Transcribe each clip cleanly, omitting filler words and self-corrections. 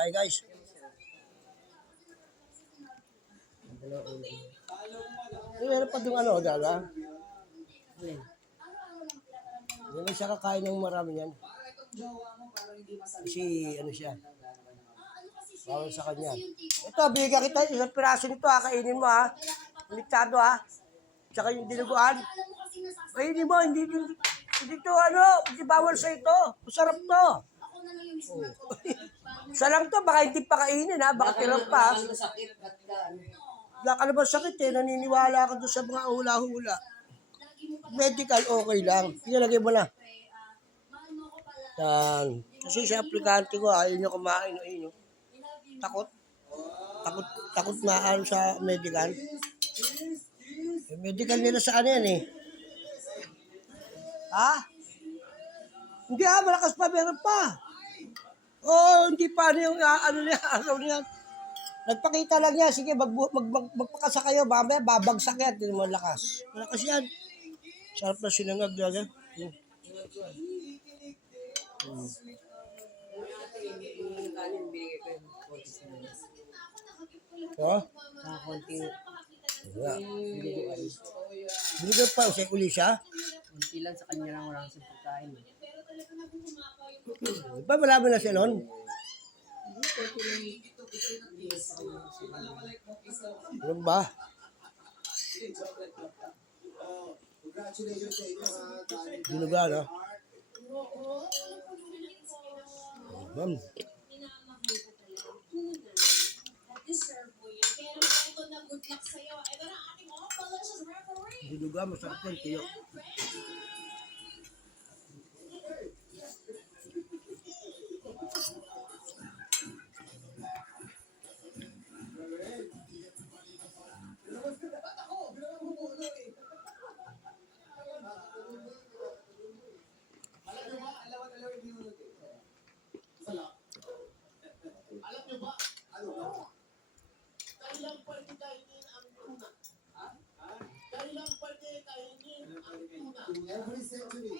tayo guys. Meron pa doon ano, dala. Hindi mo siya kakain ng marami yan. Kasi ano siya. Bawal sa kanya. Ito, bigyan kita isang piraso nito ha. Kainin mo ha. Liktado ha. Tsaka yung dinuguan. Kainin mo, hindi to ano, hindi bawal sa ito. Masarap to. Oh. Isa lang to, baka hindi pa kainin ha. Baka tilang pa. Wala ka naman sakit eh. Naniniwala ka doon sa mga hula-hula. Medical, okay lang. Pinalagay mo na. Yan. Kasi sa aplikante ko, ayaw nyo kumain o ino. Takot na ano sa medical. Yung medical nila sa ano yan eh. Ha? Hindi malakas pa, meron pa. Oo, hindi pa ano yung ano niya, araw niya. Nagpakita lang niya, sige, magpakasa kayo, mamaya babagsak yan, hindi mo lakas. Malakas yan. Sarap na sinangag na yan. Oh? Konting Binigyan pa sa kulisya? konti lang sa kanya lang walang sa pagkain. Ba malaman na siya noon? Ano ba? Dinuga, no? Ma'am. Dinuga, masarap yan, tiyo. Every century.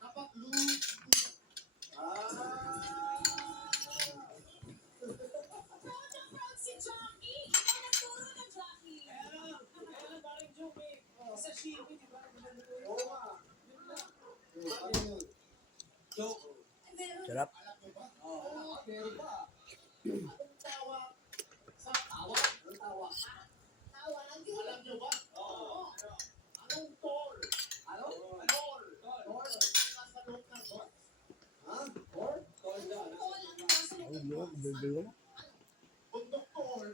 Kapag Sarap. alam nyo ba? Anong tol? Ano? Tol. Nasa loob ng tol? Ha? Tol? Tol na. Ano, bibili mo? Bundok tol.